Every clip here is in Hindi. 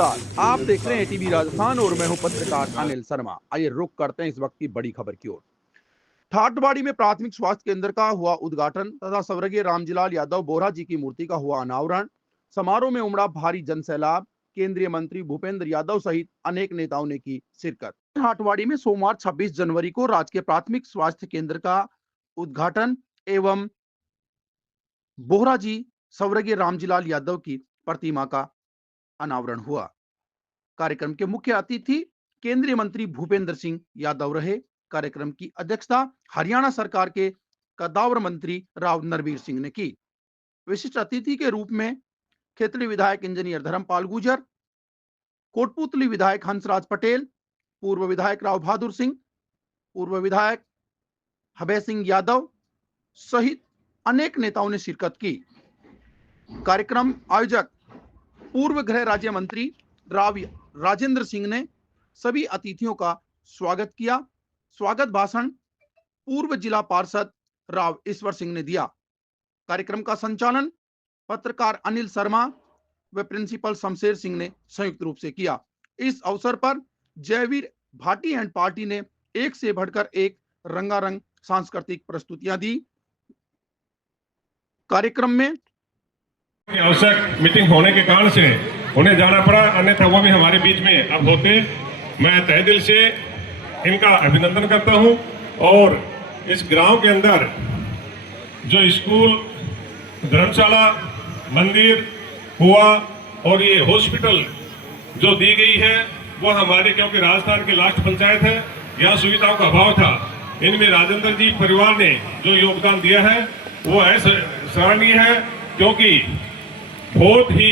नमस्कार, आप देख रहे हैं टीवी राजस्थान और मैं हूं पत्रकार अनिल शर्मा। आइए रुक करते हैं इस वक्त की बड़ी खबर की ओर। ठाटवाड़ी में प्राथमिक स्वास्थ्य केंद्र का हुआ उद्घाटन तथा स्वर्गीय रामजीलाल यादव बोरा जी की मूर्ति का हुआ अनावरण। समारोह में उमड़ा भारी जनसैलाब। केंद्रीय मंत्री भूपेंद्र यादव सहित अनेक नेताओं ने की शिरकत। ठाटवाड़ी में सोमवार 26 जनवरी को राजकीय प्राथमिक स्वास्थ्य केंद्र का उद्घाटन एवं बोहरा जी स्वर्गीय रामजीलाल यादव की प्रतिमा का अनावरण हुआ। कार्यक्रम के मुख्य अतिथि केंद्रीय मंत्री भूपेंद्र सिंह यादव रहे। कार्यक्रम की अध्यक्षता हरियाणा सरकार के कद्दावर मंत्री राव नरवीर सिंह ने की। विशिष्ट अतिथि के रूप में खेतड़ी विधायक इंजीनियर धर्मपाल गुर्जर, कोटपुतली विधायक हंसराज पटेल, पूर्व विधायक राव बहादुर सिंह, पूर्व विधायक हबे सिंह यादव सहित अनेक नेताओं ने शिरकत की। कार्यक्रम आयोजक पूर्व गृह राज्य मंत्री राव राजेंद्र सिंह ने सभी अतिथियों का स्वागत किया। स्वागत भाषण पूर्व जिला पार्षद राव ईश्वर सिंह ने दिया। कार्यक्रम का संचालन पत्रकार अनिल शर्मा व प्रिंसिपल शमशेर सिंह ने संयुक्त रूप से किया। इस अवसर पर जयवीर भाटी एंड पार्टी ने एक से बढ़कर एक रंगारंग सांस्कृतिक प्रस्तुतियां दी। कार्यक्रम में आवश्यक मीटिंग होने के कारण से उन्हें जाना पड़ा, अन्यथा वो भी हमारे बीच में अब होते। मैं तहे दिल से इनका अभिनंदन करता हूं। और इस गांव के अंदर जो स्कूल, धर्मशाला, मंदिर हुआ और ये हॉस्पिटल जो दी गई है वो हमारे, क्योंकि राजस्थान की लास्ट पंचायत है, यहाँ सुविधाओं का अभाव था। इनमें राजेंद्र जी परिवार ने जो योगदान दिया है वो सराहनीय है, क्योंकि बहुत ही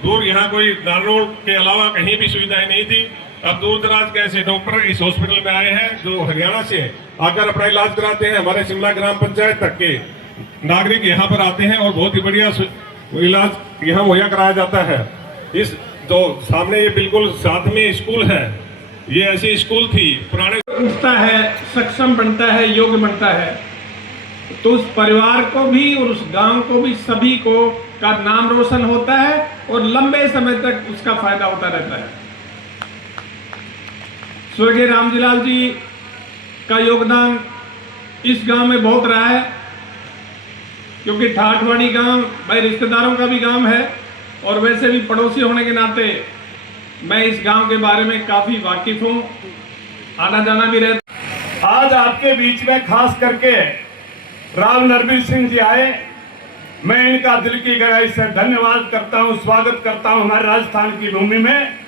दूर यहाँ कोई नारोड के अलावा कहीं भी सुविधाएं नहीं थी। अब दूर दराज के ऐसे डॉक्टर इस हॉस्पिटल में आए हैं जो हरियाणा से आकर अपना इलाज कराते हैं। हमारे शिमला ग्राम पंचायत तक के नागरिक यहाँ पर आते हैं और बहुत ही बढ़िया इलाज यहाँ मुहैया कराया जाता है। इस जो सामने ये बिल्कुल साथ में स्कूल है, ये ऐसी स्कूल थी पुराने। उठता है, सक्षम बनता है, योग्य बनता है, तो उस परिवार को भी और उस गांव को भी, सभी को का नाम रोशन होता है और लंबे समय तक उसका फायदा होता रहता है। स्वर्गीय रामजीलाल जी का योगदान इस गांव में बहुत रहा है, क्योंकि ठाठवाड़ी गांव भाई रिश्तेदारों का भी गांव है और वैसे भी पड़ोसी होने के नाते मैं इस गांव के बारे में काफी वाकिफ हूं, आना जाना भी रहता। आज आपके बीच में खास करके राव नरवीर सिंह जी आए, मैं इनका दिल की गहराई से धन्यवाद करता हूं, स्वागत करता हूं हमारे राजस्थान की भूमि में।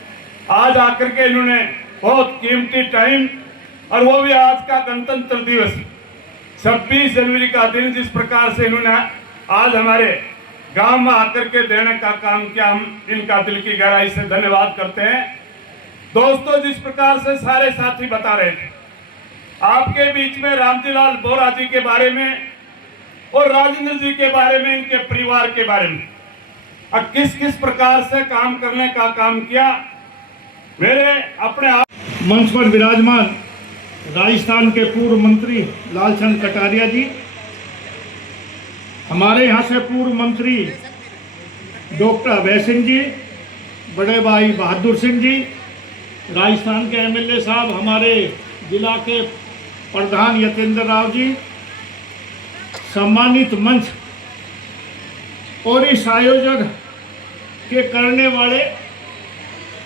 आज आकर के इन्होंने बहुत कीमती टाइम, और वो भी आज का गणतंत्र दिवस 26 जनवरी का दिन, जिस प्रकार से इन्होंने आज हमारे गांव में आकर के देने का काम किया, हम इनका दिल की गहराई से धन्यवाद करते हैं। दोस्तों, जिस प्रकार से सारे साथी बता रहे थे, आपके बीच में रामजीलाल बोरा जी के बारे में और राजेंद्र जी के बारे में, इनके परिवार के बारे में, और किस किस प्रकार से काम करने का काम किया, मेरे अपने आप मंच पर विराजमान राजस्थान के पूर्व मंत्री लालचंद कटारिया जी, हमारे यहाँ से पूर्व मंत्री डॉक्टर हबे सिंह जी, बड़े भाई बहादुर सिंह जी, राजस्थान के एमएलए साहब, हमारे जिला के प्रधान यतेंद्र राव जी, सम्मानित मंच और इस आयोजन के करने वाले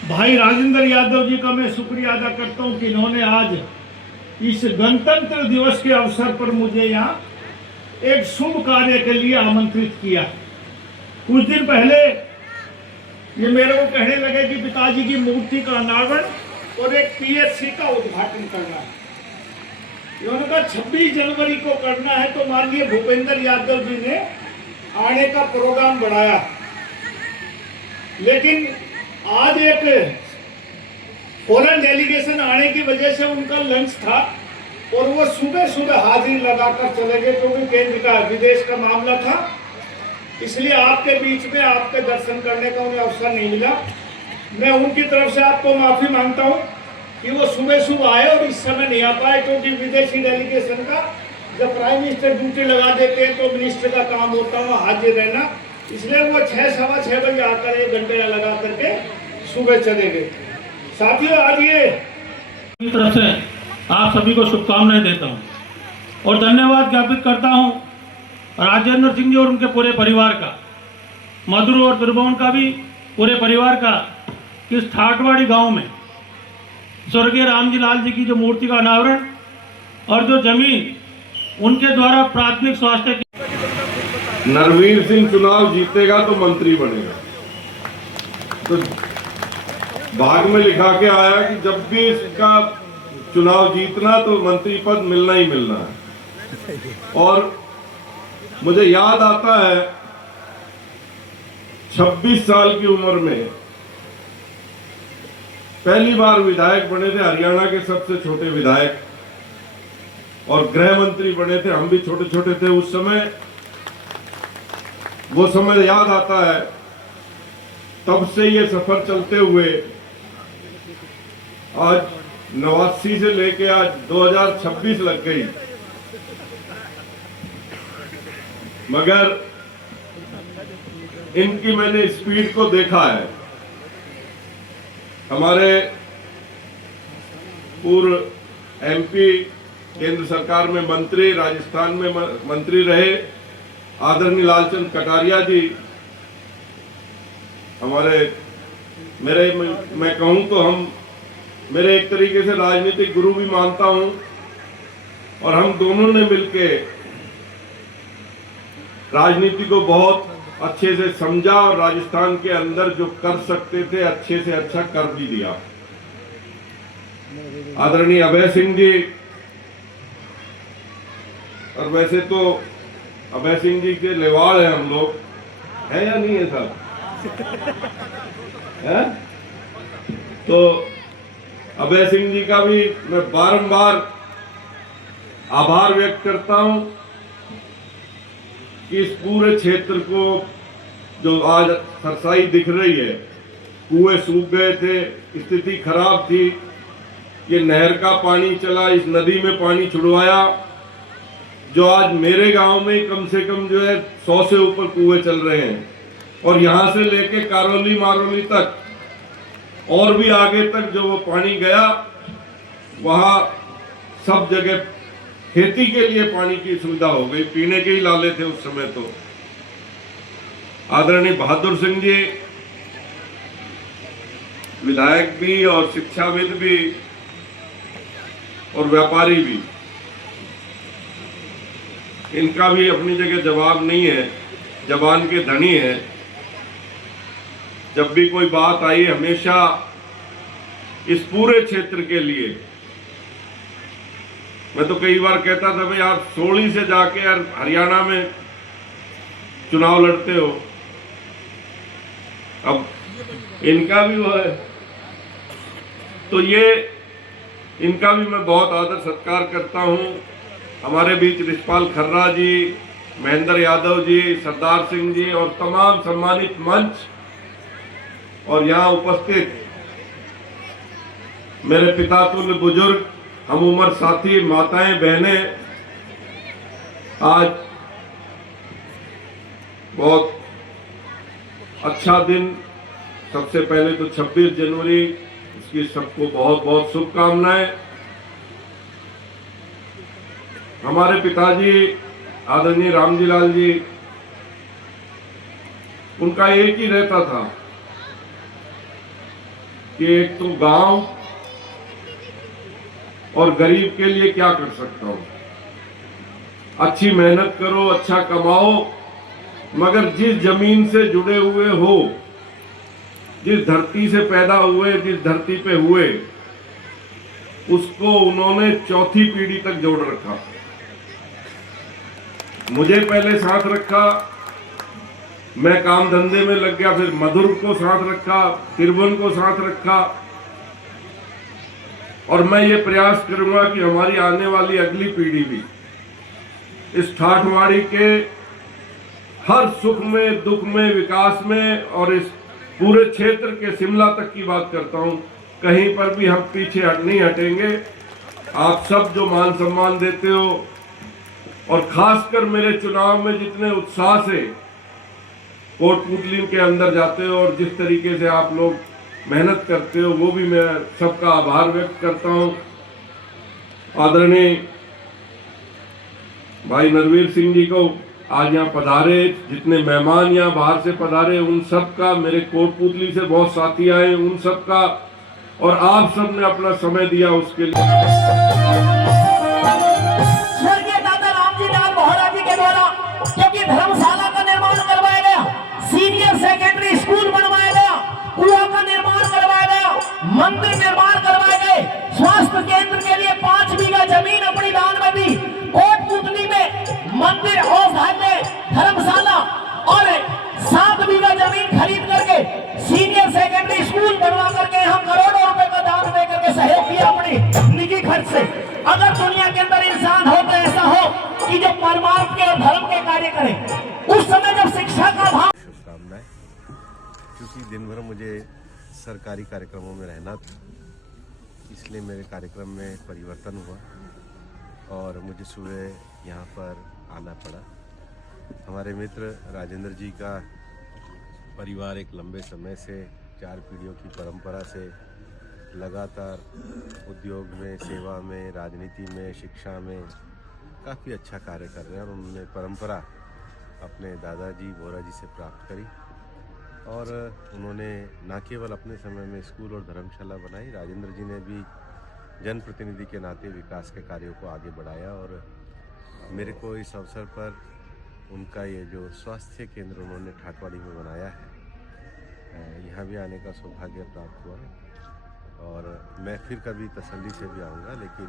भाई राजेंद्र यादव जी का मैं शुक्रिया अदा करता हूं कि इन्होंने आज इस गणतंत्र दिवस के अवसर पर मुझे यहाँ एक शुभ कार्य के लिए आमंत्रित किया। कुछ दिन पहले ये मेरे को कहने लगे कि पिताजी की मूर्ति का अनावरण और एक पीएचसी का उद्घाटन करना है। इन्होंने कहा 26 जनवरी को करना है, तो माननीय भूपेंद्र यादव जी ने आने का प्रोग्राम बढ़ाया, लेकिन आज एक फॉरेन डेलीगेशन आने की वजह से उनका लंच था और वो सुबह सुबह हाजिरी लगाकर चले गए, क्योंकि केंद्र का विदेश का मामला था, इसलिए आपके बीच में आपके दर्शन करने का उन्हें अवसर नहीं मिला। मैं उनकी तरफ से आपको माफी मांगता हूं कि वो सुबह सुबह आए और इस समय नहीं आ पाए, क्योंकि विदेशी डेलीगेशन का जब प्राइम मिनिस्टर ड्यूटी लगा देते हैं तो मिनिस्टर का काम होता है हाजिर रहना, इसलिए वो 6 सवा 6 बजे आकर 1 घंटे लगा करके सुबह चले गए। साथियों, आज ये की तरफ से आप सभी को शुभकामनाएं देता हूं और धन्यवाद ज्ञापित करता हूं राजेंद्र सिंह जी और उनके पूरे परिवार का, मधुर और त्रिभुवन का भी पूरे परिवार का, कि इस ठाटवाड़ी गांव में स्वर्गीय रामजी लाल जी की जो मूर्ति का अनावरण और जो जमीन उनके द्वारा प्राथमिक स्वास्थ्य की नरवीर सिंह चुनाव जीतेगा तो मंत्री बनेगा। तो भाग में लिखा के आया कि जब भी इसका चुनाव जीतना तो मंत्री पद मिलना ही मिलना है। और मुझे याद आता है 26 साल की उम्र में पहली बार विधायक बने थे, हरियाणा के सबसे छोटे विधायक, और गृह मंत्री बने थे। हम भी छोटे छोटे थे उस समय। वो समय याद आता है। तब से ये सफर चलते हुए आज 89 से लेके आज 2026 लग गई, मगर इनकी मैंने स्पीड को देखा है। हमारे पूर्व एमपी, केंद्र सरकार में मंत्री, राजस्थान में मंत्री रहे आदरणीय लालचंद कटारिया जी, मैं कहूं तो हम मेरे एक तरीके से राजनीतिक गुरु भी मानता हूं। और हम दोनों ने मिलके राजनीति को बहुत अच्छे से समझा और राजस्थान के अंदर जो कर सकते थे अच्छे से अच्छा कर भी दिया। आदरणीय अभय सिंह जी, और वैसे तो अभय सिंह जी के लेवाड़ है हम लोग, है या नहीं है साहब? है? तो अभय सिंह जी का भी मैं बारंबार आभार व्यक्त करता हूं कि इस पूरे क्षेत्र को जो आज सरसाई दिख रही है, कुएं सूख गए थे, स्थिति खराब थी, ये नहर का पानी चला, इस नदी में पानी छुड़वाया, जो आज मेरे गांव में कम से कम जो है 100 से ऊपर कुएं चल रहे हैं। और यहां से लेके कारोली मारोली तक और भी आगे तक जो वो पानी गया, वहां सब जगह खेती के लिए पानी की सुविधा हो गई। पीने के ही लाले थे उस समय। तो आदरणीय बहादुर सिंह जी, विधायक भी और शिक्षाविद भी और व्यापारी भी, इनका भी अपनी जगह जवाब नहीं है, जबान के धनी है। जब भी कोई बात आई हमेशा इस पूरे क्षेत्र के लिए, मैं तो कई बार कहता था भाई आप सोली से जाके यार हरियाणा में चुनाव लड़ते हो। अब इनका भी वो है, तो ये इनका भी मैं बहुत आदर सत्कार करता हूं। हमारे बीच रिछपाल खर्रा जी, महेंद्र यादव जी, सरदार सिंह जी और तमाम सम्मानित मंच और यहाँ उपस्थित मेरे पिता तुल्य बुजुर्ग, हम उम्र साथी, माताएं, बहनें, आज बहुत अच्छा दिन। सबसे पहले तो 26 जनवरी, इसकी सबको बहुत बहुत शुभकामनाएं। हमारे पिताजी आदरणीय रामजी लाल जी, उनका एक ही रहता था कि एक तो गांव और गरीब के लिए क्या कर सकता हूं, अच्छी मेहनत करो, अच्छा कमाओ, मगर जिस जमीन से जुड़े हुए हो, जिस धरती से पैदा हुए, जिस धरती पे हुए, उसको उन्होंने चौथी पीढ़ी तक जोड़ रखा। मुझे पहले साथ रखा, मैं काम धंधे में लग गया, फिर मधुर को साथ रखा, त्रिभुवन को साथ रखा। और मैं ये प्रयास करूंगा कि हमारी आने वाली अगली पीढ़ी भी इस ठाठवाड़ी के हर सुख में, दुख में, विकास में, और इस पूरे क्षेत्र के शिमला तक की बात करता हूं, कहीं पर भी हम पीछे नहीं हटेंगे। आप सब जो मान सम्मान देते हो और खासकर मेरे चुनाव में जितने उत्साह से कोटपुतली के अंदर जाते हो और जिस तरीके से आप लोग मेहनत करते हो, वो भी मैं सबका आभार व्यक्त करता हूँ। आदरणीय भाई नरवीर सिंह जी को आज यहाँ पधारे, जितने मेहमान यहाँ बाहर से पधारे उन सब का, मेरे कोटपुतली से बहुत साथी आए उन सब का, और आप सब ने अपना समय दिया उसके लिए। स्वर्गीय दादा रामजी लाल बोहरा जी के द्वारा क्योंकि धर्मशाला का निर्माण करवाया गया, सीनियर सेकेंडरी स्कूल बनवाया गया, कुआं का निर्माण करवाया गया, मंदिर निर्माण करवाए गए, स्वास्थ्य केंद्र के लिए 5 बीघा जमीन अपनी दान में दी, कोटपुतली में मंदिर, औषधालय, धर्मशाला और 7 बीघा जमीन खरीद करके सीनियर सेकेंडरी स्कूल बनवा करके यहाँ करोड़ों रुपए का दान दे करके सहयोग किया अपनी निजी खर्च से। अगर दुनिया के अंदर इंसान हो तो ऐसा हो कि जो परमार्थ के और धर्म के कार्य करे। उस समय जब शिक्षा का भाव, शुभकामनाएं, क्योंकि दिन भर मुझे सरकारी कार्यक्रमों में रहना था, इसलिए मेरे कार्यक्रम में परिवर्तन हुआ और मुझे सुबह यहाँ पर आना पड़ा। हमारे मित्र राजेंद्र जी का परिवार एक लंबे समय से 4 पीढ़ियों की परंपरा से लगातार उद्योग में, सेवा में, राजनीति में, शिक्षा में काफ़ी अच्छा कार्य कर रहे हैं और उन्होंने परंपरा अपने दादाजी बोहरा जी से प्राप्त करी और उन्होंने न केवल अपने समय में स्कूल और धर्मशाला बनाई, राजेंद्र जी ने भी जनप्रतिनिधि के नाते विकास के कार्यों को आगे बढ़ाया और मेरे को इस अवसर पर उनका ये जो स्वास्थ्य केंद्र उन्होंने ठाटवाड़ी में बनाया है, यहाँ भी आने का सौभाग्य प्राप्त हुआ और मैं फिर कभी तसल्ली से भी आऊँगा, लेकिन